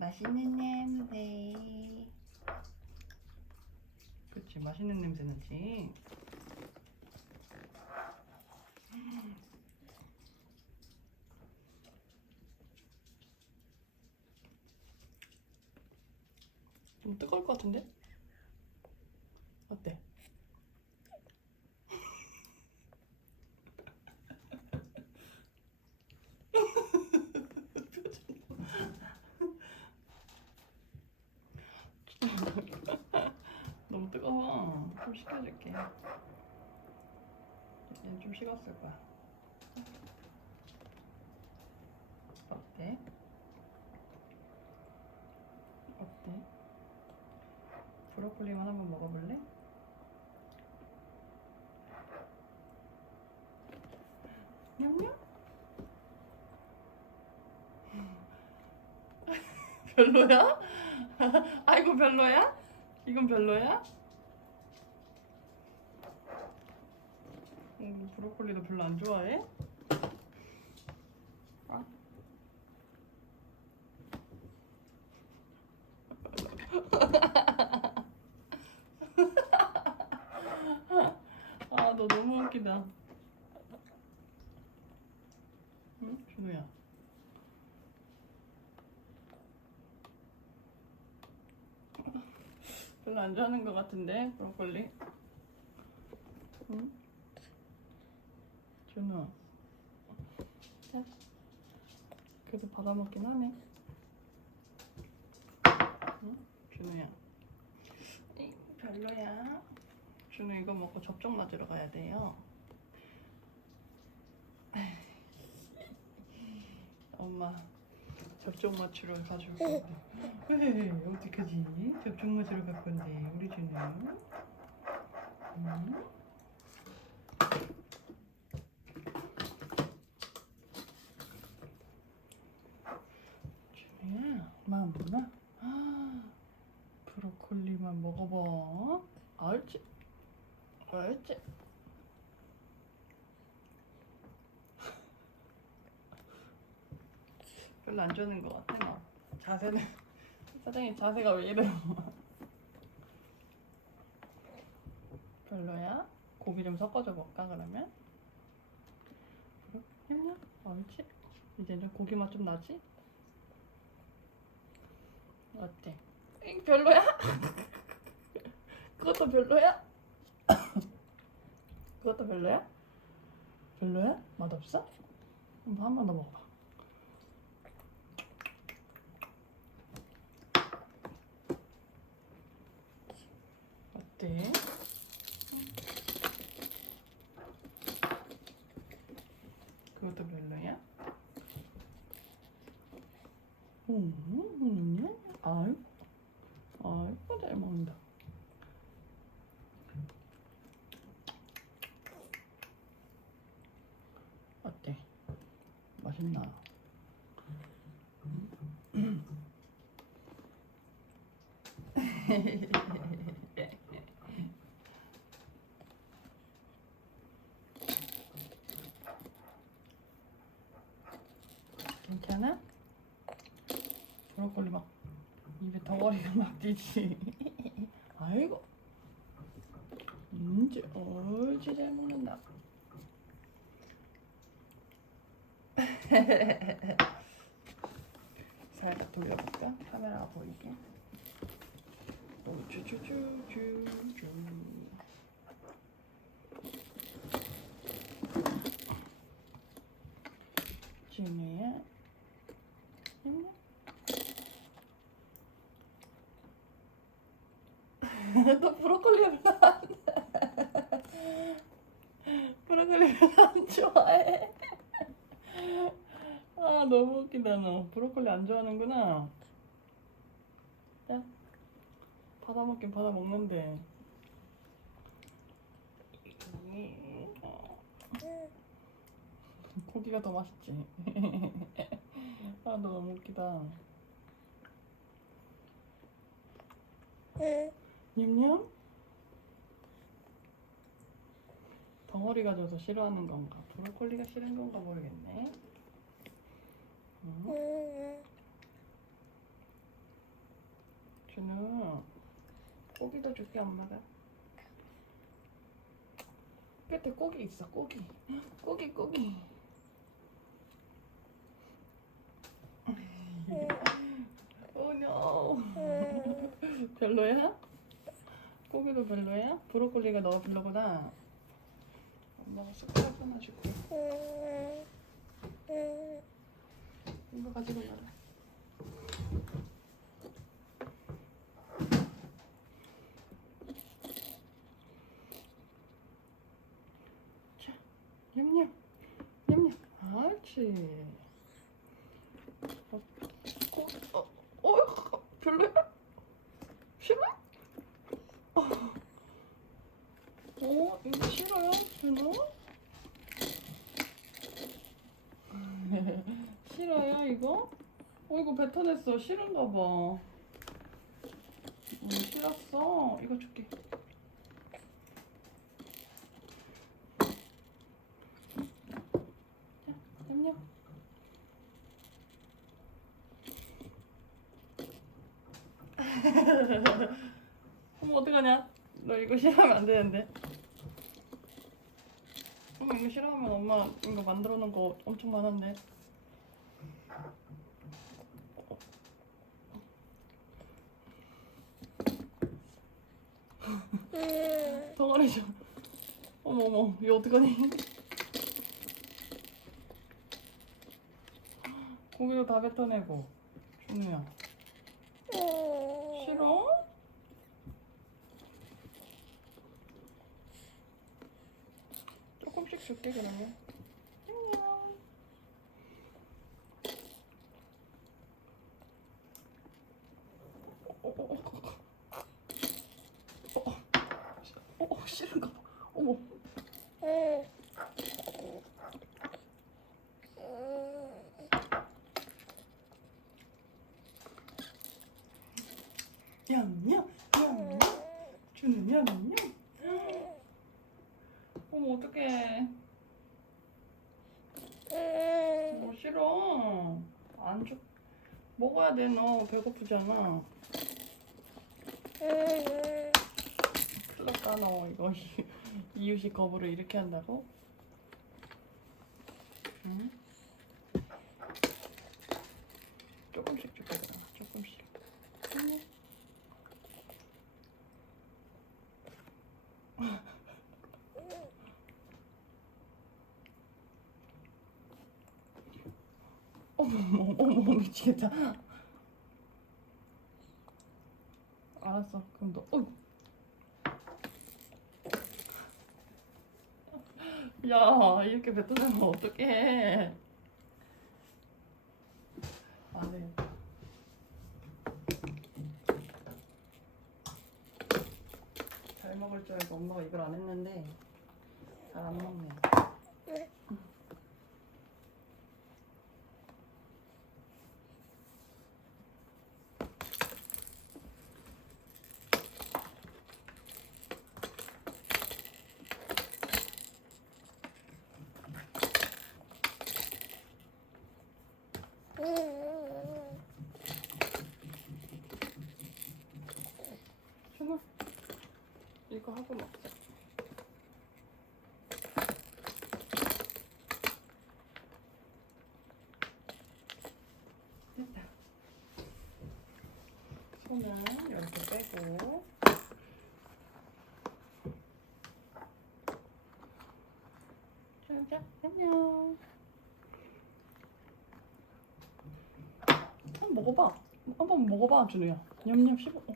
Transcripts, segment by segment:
맛있는 냄새. 그치, 맛있는 냄새 나지. 좀 뜨거울 것 같은데? 어때? 너무 뜨거워. 좀 식혀줄게. 얘는 좀 식었을 거야. 어때? 어때? 브로콜리만 한번 먹어볼래? 냠냠? 별로야? 아이고 별로야? 이건 별로야? 음, 브로콜리도 별로 안 좋아해? 아? 아, 너 너무 웃기다. 응? 준우야. 별로 안 좋아하는 것 같은데, 브로콜리. 응? 준우. 자. 그래도 받아먹긴 하네. 응? 준우야. 에이, 별로야. 준우 이거 먹고 접종 맞으러 가야 돼요. 엄마 접종 맞추러 가줄 건데. 왜 어떡하지? 접종 맞으러 갈 건데 우리 준우. 응? 준우야, 엄마 안 보나? 아, 브로콜리만 먹어봐. 알지? 알지? 별로 안 좋아하는 것 같아, 너. 자세는. 사장님 자세가 왜 이래요? 별로야? 고기 좀 섞어줘 볼까, 그러면? 그래? 했냐? 알지? 이제 는 고기 맛 좀 나지? 어때? 잉, 별로야? 그것도 별로야? 그것도 별로야? 별로야? 맛없어? 한번 한번 더 먹어봐. 어때? 그것도 별로야? 음, 음, 아유, 아이고 잘 먹는다. 어때? 맛있나? 괜찮아? 브로콜리 막 입에 덩어리가 막 뛰지. 아이고. 이제 옳지 잘 먹는다. 살짝 돌려볼까? 카메라가 보이게. 쭈쭈쭈쭈쭈. 준이야. 힘내. 너 브로콜리 별로 안 브로콜리 별로 안 좋아해. 아 너무 웃기다 너. 브로콜리 안 좋아하는구나. 야 받아 먹긴 받아 먹는데. 고기가 더 맛있지. 아 너 너무 웃기다 냠냠 덩어리가 져서 싫어하는 건가? 브로콜리가 싫은 건가 모르겠네. 응? 준우 고기도 줄게 엄마가. 끝에 고기 있어 고기. 고기 고기. 오 노. 별로야? 고기도 별로야? 브로콜리가 너 별로구나. 엄마가 숟가락 하나 줄게. 이거 가지고 나가. 자, 냠냠, 냠냠. 옳지. 어, 고, 어, 어, 별로야? 싫어? 어, 어, 이거 싫어요, 준호? 싫어요, 이거? 어, 이거 뱉어냈어. 싫은가 봐. 음, 싫었어. 이거 줄게. 자, 냠냠. 어머, 어떡하냐? 너 이거 싫어하면 안 되는데. 어머, 이거 싫어하면 엄마 이거 만들어 놓은 거 엄청 많은데. 덩어리 좀. 어머 어머 이거 어떡하니? 고기도 다 뱉어내고 준우야 싫어? 조금씩 줄게 그러면 안녕 어, 어, 어, 어, 어, 어, 어, 싫은가 봐 어머 냠냠 냠냠 준우 냠냠 어머 어떡해 뭐 싫어 안 줘. 돼. 너 배고프잖아. 큰일 났다 너. 이거 이유식 거부를 이렇게 한다고? 응? 조금씩 줄게. 그럼 조금씩. 응. 어머 어머 어머 미치겠다 알았어 그럼 너 어이. 야 이렇게 뱉어내면 어떡해 잘 먹을 줄 알고 엄마가 이걸 안 했는데 잘 안 먹네 준아 이거 하고 먹자 됐다 손을 이렇게 빼고. 자, 안녕. 한번 먹어봐. 한번 먹어봐 준우야. 냠냠 씹어. 어.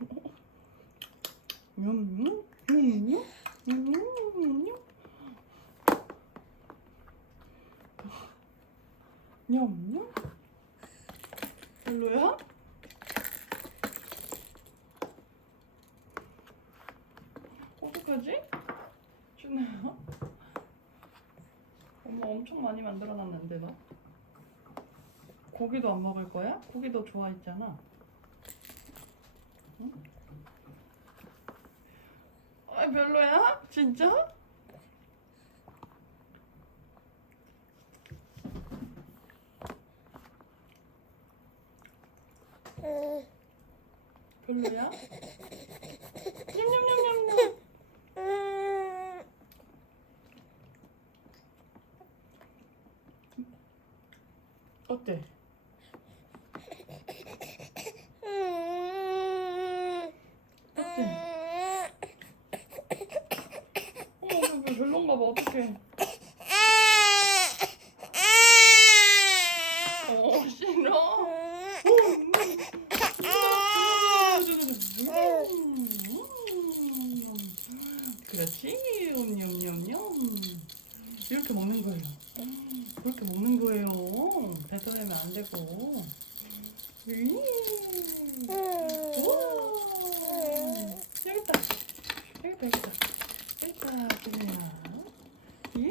냠냠 냠냠 냠냠 냠냠. 별로야? 어떡하지? 준우야? 엄청 많이 만들어놨는데 너? 고기도 안 먹을 거야? 고기도 좋아했잖아 응? 아 별로야? 진짜? 별로야? 냠냠냠냠냠. 어때? 어때? 어, 왜, 왜 별론가 봐. 어떡해. 어, 싫어. 그렇지. 냠냠냠냠. 이렇게 먹는 거예요. 그렇게 먹는 거예요. 뱉어내면 안 되고. 음. 우와. 여기 있다. 여기 있다, 여기 있다. 여기 있다, 그래야. 예.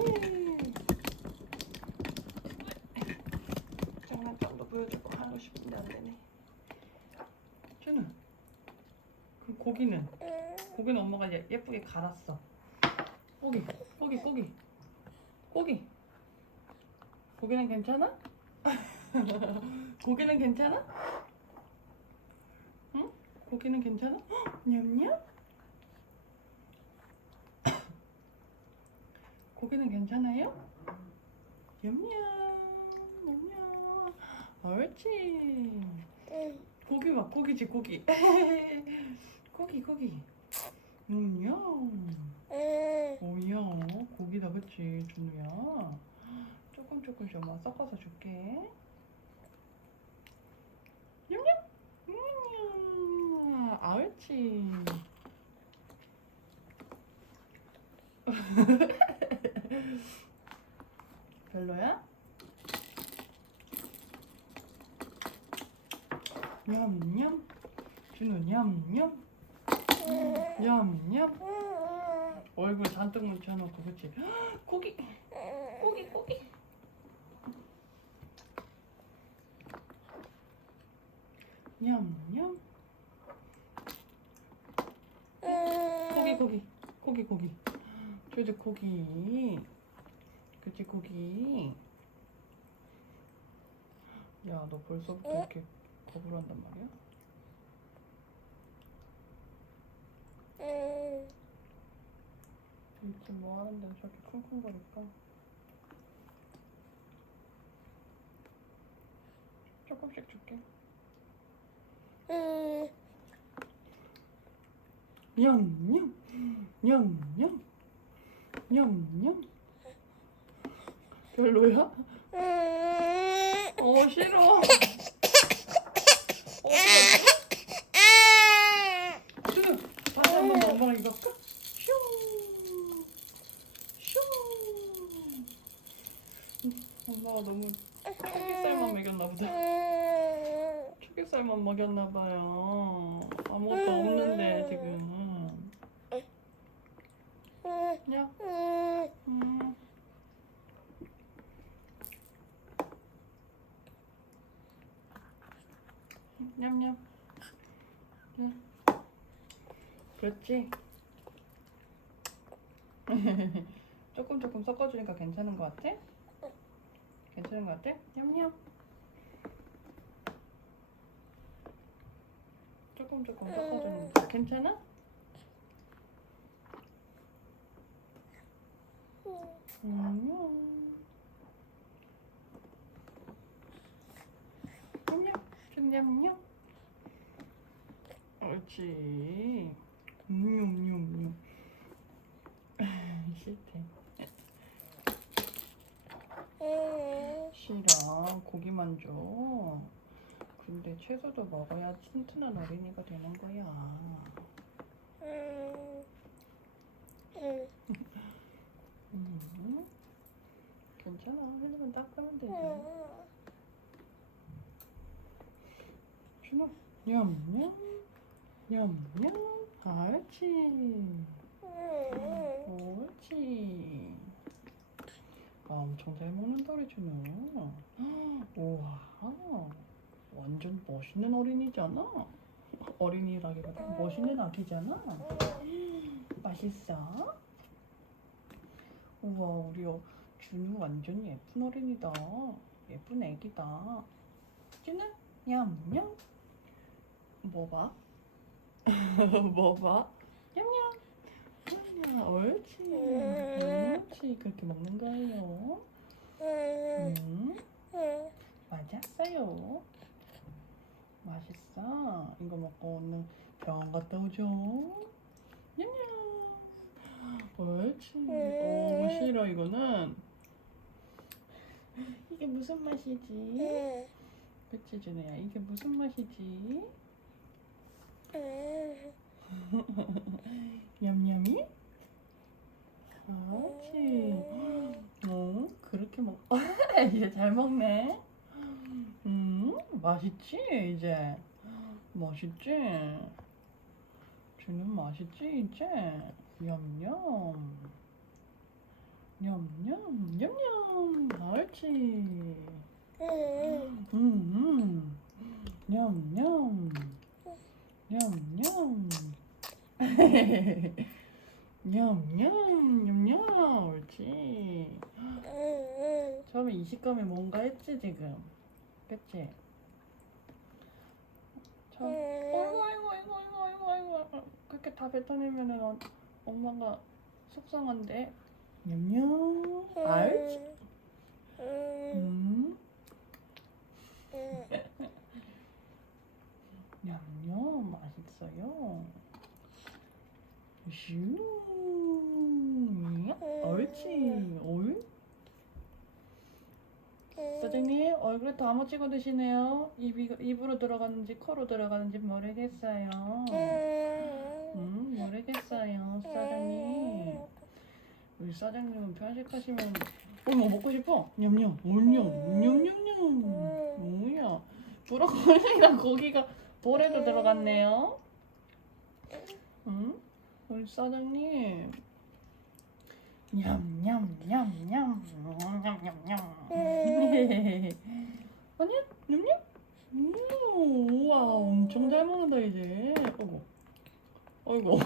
장난감도 보여주고 하고 싶은데 안 되네. 준우. 그 고기는? 고기는 엄마가 예, 예쁘게 갈았어. 고기, 고기, 고기. 고기. 고기는 괜찮아? 고기는 괜찮아? 응? 고기는 괜찮아? 헉, 냠냠? 고기는 괜찮아요? 냠냠, 냠냠. 옳지. 고기 봐, 고기지, 고기. 고기, 고기. 냠냠. 오야, 고기다, 그치, 준우야. 조금 조금씩 엄마 섞어서 줄게. 냠냠. 냠냠. 아, 옳지. 별로야? 냠냠. 준우 냠냠. 냠냠. 얼굴 잔뜩 묻혀놓고 그치? 헉, 고기 고기 고기 냠냠 고기 고기 고기 고기 저저 고기 그치 고기 야 너 벌써부터 이렇게 겁을 한단 말이야? 이렇게 뭐 하는데 저렇게 쿵쿵거릴까? 조금씩 줄게. 냠냠 냠냠 냠냠 별로야? 어 싫어. 어, 준우 다시 한번 더 엄마랑 이거 할까? 슝 슝. 엄마가 너무 초기살만 먹였나 보다. 초기살만 먹였나 봐요. 아무것도 없는데 지금. 야. 음. 냠냠. 응. 그렇지. 조금 조금 섞어주니까 괜찮은 것 같아? 괜찮은 것 같아? 냠냠. 조금 조금 섞어주니까 괜찮아? 음. 냠냠. 냠냠. 옳지. 음음음. 싫대. 싫어. 고기만 줘. 근데 채소도 먹어야 튼튼한 어린이가 되는 거야. 음. 괜찮아. 흘리면 닦으면 되지. 준아. 냠냠. 냠냠. 옳지. 옳지. 아, 엄청 잘 우리 준우. 우와. 완전 멋있는 어린이잖아. 어린이라기보다 멋있는 아기잖아. 맛있어? 우와 우리 어- 준우 완전 예쁜 어린이다. 예쁜 애기다. 준우 냠냠. 뭐 봐? 뭐 봐? 냠냠. 냠냠. 옳지. 옳지. 그렇게 먹는 거예요. 음. 맞았어요. 맛있어. 이거 먹고 오늘 병원 갔다 오죠. 냠냠. 옳지. 너무 싫어 이거는. 이게 무슨 맛이지? 그치 준우야 이게 무슨 맛이지? 냠냠이? 그렇지. 어, 그렇게 먹. 이제 잘 먹네. 음, 맛있지 이제. 맛있지. 주는 맛있지 이제. 냠냠. 냠냠 냠냠. 옳지. 음, 음. 냠냠. 냠냠. 냠냠 냠냠. 옳지. 처음에 이식감이 뭔가 했지 지금. 그치? 참. 어이구 아이고 아이고 아이고 아이고 아이고 그렇게 다 뱉어내면은 어- 엄마가 속상한데? 냠냠. 알지? 음. 냠냠 맛있어요. 슈 옳지 올 사장님 얼굴에 다못 찍어 드시네요. 입, 입으로 들어가는지 코로 들어가는지 모르겠어요. 음 모르겠어요 사장님. 우리 사장님은 편식하시면 어머 먹고 싶어? 냠냠 냠냠 냠냠냠. 뭐야? 브로콜리랑 고기가 볼에도 들어갔네요 응? 우리 사장님. 냠냠냠냠. 냠냠냠. 아니야? 냠냠? 음, 우와 엄청 잘 먹는다 이제. 어구 어이구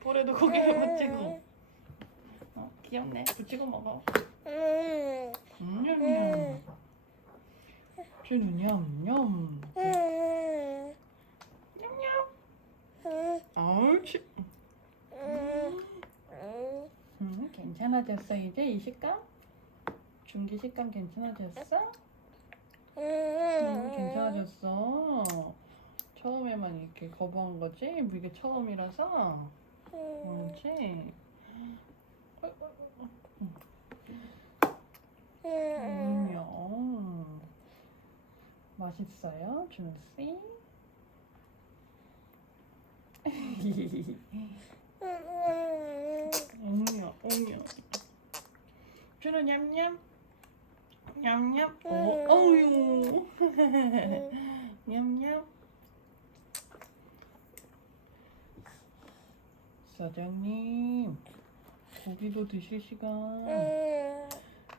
볼에도 고기를 붙이고. 어, 귀엽네. 붙이고 먹어. 음, 냠냠. 쟤는 냠냠 옳지 음, 괜찮아졌어 이제 이 식감? 중기 식감 괜찮아졌어? 음, 괜찮아졌어 처음에만 이렇게 거부한 거지? 이게 처음이라서 옳지 음요 맛있어요 준씨? 음요 준우 냠냠? 냠냠? 오 어유. 냠냠? 사장님 고기도 드실 시간.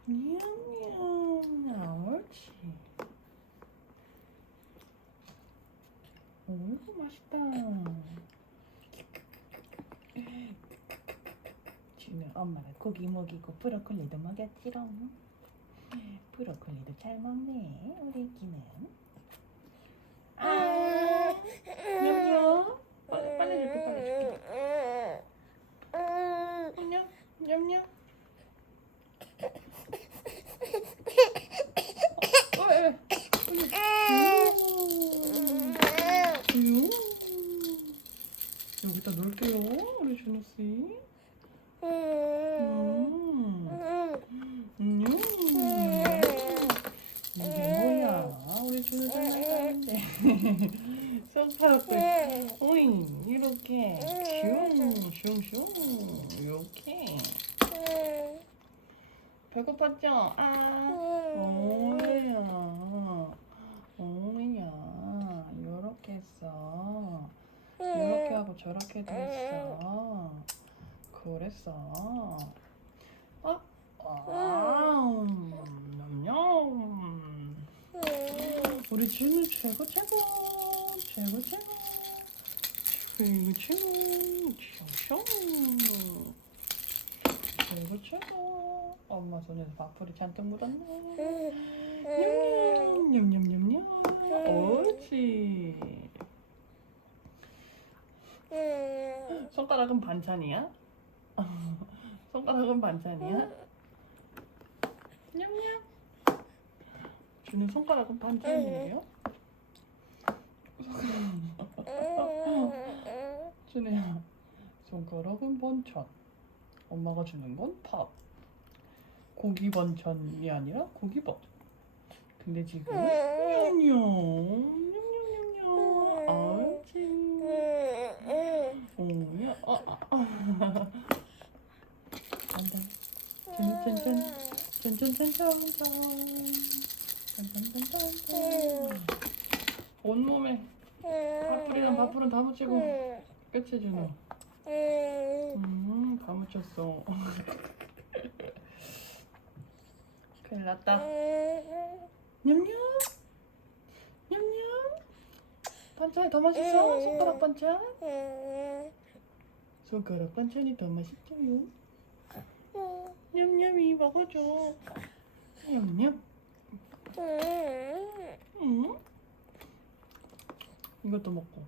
냠냠 옳지. 어이구 맛있다 지금 엄마가 고기 먹이고 브로콜리도 먹였지롱. 브로콜리도 잘 먹네 우리 애기는. 아 냠냠 빨리 빨리 줄게 빨리 줄게 냠냠 냠냠 어, 왜, 왜? 음. 여기다 놓을게요, 우리 준우 씨. 음, 음, 이게 뭐야? 우리 준우 장난감인데. 손가락을, 오잉, 이렇게, 슝, 슝, 슝, 이렇게. 배고팠죠? 아, 오야, 오야, 이렇게 했어. 이렇게 하고 저렇게도 했어. 그랬어. 어? 아, 냠냠. 우리 준우 최고 최고 최고 최고 최고 최고 슝슝 최고 최고 엄마 손에서 밥풀이 잔뜩 묻었네 냠냠 냠냠냠냠 옳지 손가락은 반찬이야? 손가락은 반찬이야? 냠냠. 준우 손가락은 반찬이에요? 준우야, 손가락은 반찬. 엄마가 주는 건 밥. 고기 반찬이 아니라 고기밥. 근데 지금 냠냠 냠냠냠냠 아지 오야 아아 간다 짠짠짠 짠짠짠짠짠 짠짠짠짠짠 온몸에 밥풀이랑 밥풀은 다 묻히고 끝이 준호 음다 묻혔어 큰일 났다. 냠냠. 냠냠. 반찬이 더 맛있어? 손가락 반찬? 손가락 반찬이 더 맛있어요. 냠냠이 먹어줘. 냠냠. 응? 이것도 먹고.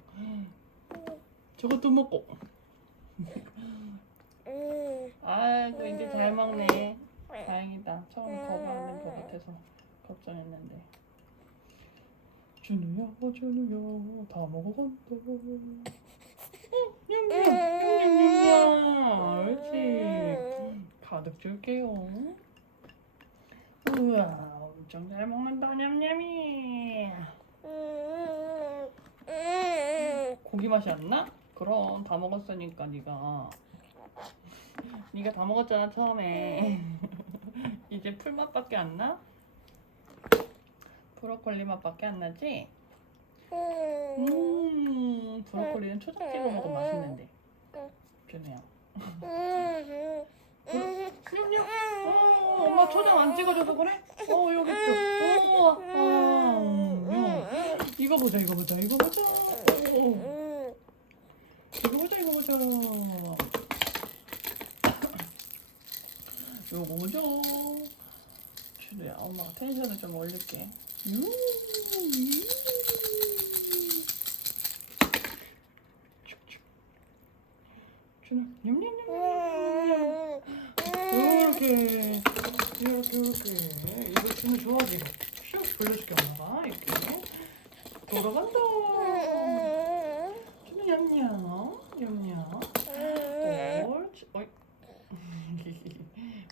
저것도 먹고. 아이고 이제 잘 먹네. 다행이다. 거부하는 것 같아서 걱정했는데. 준우야 어 준우야 다 먹어간다 어, 냠냠냠냠냠. 옳지? 가득 줄게요. 우와 엄청 잘 먹는다 냠냠이. 고기 맛이 안 나? 그럼 다 먹었으니까 네가. 네가 다 먹었잖아 처음에 이제 풀 맛밖에 안 나? 브로콜리 맛밖에 안 나지? 음 브로콜리는 초장 찍어 먹으면 맛있는데. 준우야 냠냠 어, 엄마 초장 안 찍어줘서 그래? 어 여기 있어 어, 아, 음, 이거 보자 이거 보자 이거 보자. 어, 이거 보자 이거 보자. 요거 보자 엄마가 텐션을 좀 올릴게 유, 유. 축축. 준우 냠냠냠냠냠 이렇게 이렇게 이렇게 이거 준우 좋아하지 이거 슉 돌려줄게 엄마가 이렇게 돌아간다 준우 냠냠 냠냠 옳지 어이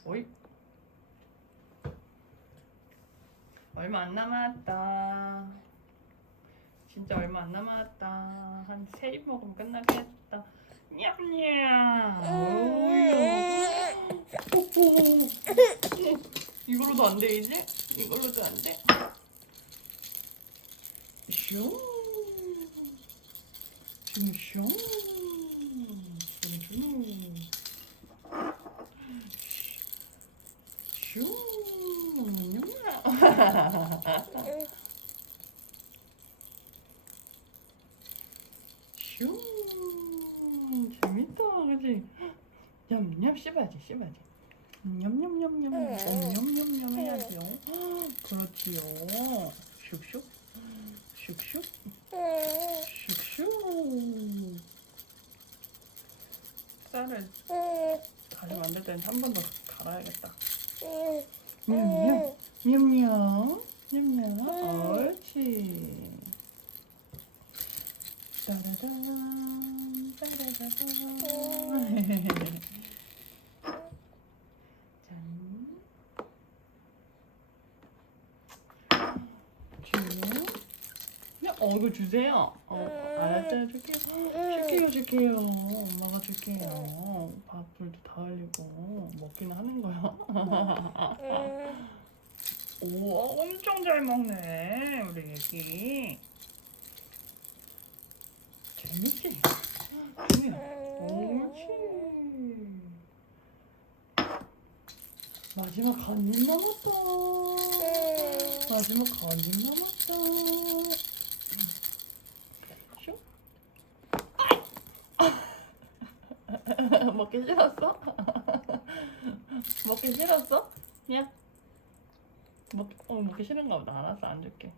어이 얼마 안 남았다 진짜 얼마 안 남았다 한 먹으면 끝나겠다. 냠냠. 이걸로도 안 돼 이제? 이걸로도 안 돼? 슝. 슝슝 슝 슝 재밌다 그지? 냠냠 씹어야지 씹어야지. 냠냠냠냠 냠냠냠냠 해야지요. 그렇지요. 슉슉. 슉슉. 슉슉. 쌀을 다시 만들 때는 한 번 더 갈아야겠다. 냠냠. 냠냠. 냠냠. 옳지. 따라단 따라단 짠 주. 야, 어 이거 주세요. 어, 알았어요. 줄게요. 줄게요, 줄게요. 엄마가 줄게요. 밥풀도 다 흘리고 먹기는 하는 거야. 오, 엄청 잘 먹네, 우리 애기. 재밌지? 재미야. 옳지. 마지막 한입 남았다. 마지막 한입 남았다. 슉. 먹기 싫었어? 먹기 싫었어? 야. 먹, 어, 먹기 싫은가 보다. 알았어, 안 줄게.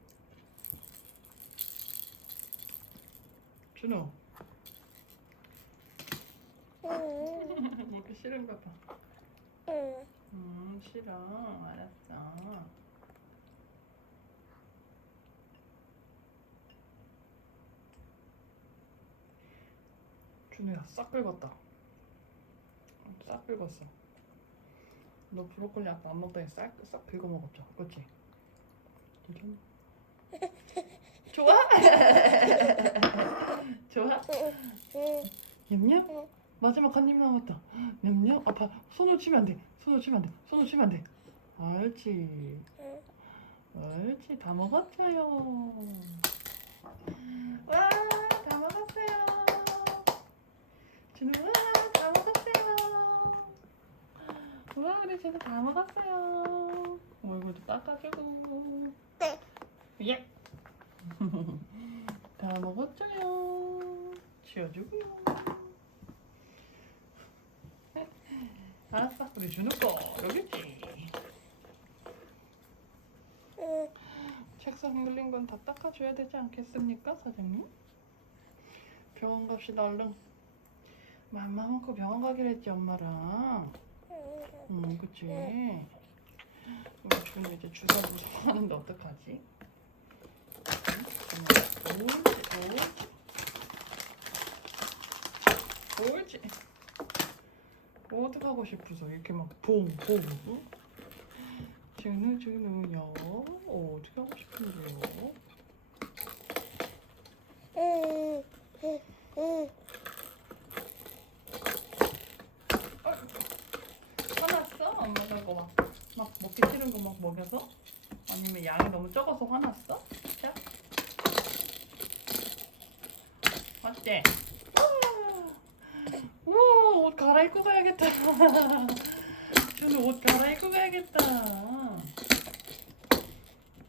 준호. 먹기 싫은가 봐. 음 싫어. 알았어. 준우야 싹 긁었다. 싹 긁었어. 너 브로콜리 아까 안 먹더니 싹, 싹 긁어 먹었죠? 그렇지? 좋아? 좋아? 냠냠? 마지막 한 입 남았다. 냠냠? 아파. 손을 치면 안 돼. 손을 치면 안 돼. 손을 치면 안 돼. 옳지. 옳지. 다 먹었어요. 와, 다 먹었어요. 와, 다 먹었어요. 와, 우리 준우 다 먹었어요. 얼굴도 닦아주고. 예. 다 먹었어요. 치워주고요. 알았어, 우리 준우 거 여기 있지. 책상 물린 건 다 닦아줘야 되지 않겠습니까, 사장님? 병원 갑시다, 얼른. 맘마 먹고 병원 가기로 했지, 엄마랑. 응, 그치. 우리 준우 이제 주사 무서워하는데 어떡하지? 응? 옳지, 옳지. 옳지. 어떡하고 싶어서 이렇게 막 봉, 봉. 응? 준우, 준우요. 어, 어떻게 하고 싶은데요? 화났어? 엄마가 이거 막, 막 먹기 싫은 거 막 먹여서? 아니면 양이 너무 적어서 화났어? 자. 어때? 우와, 우와, 옷 갈아입고 가야겠다. 준우 옷 갈아입고 가야겠다.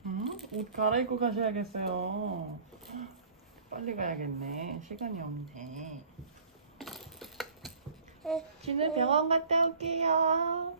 응? 옷 갈아입고 가셔야겠어요. 빨리 가야겠네. 시간이 없네. 진우 병원 갔다 올게요.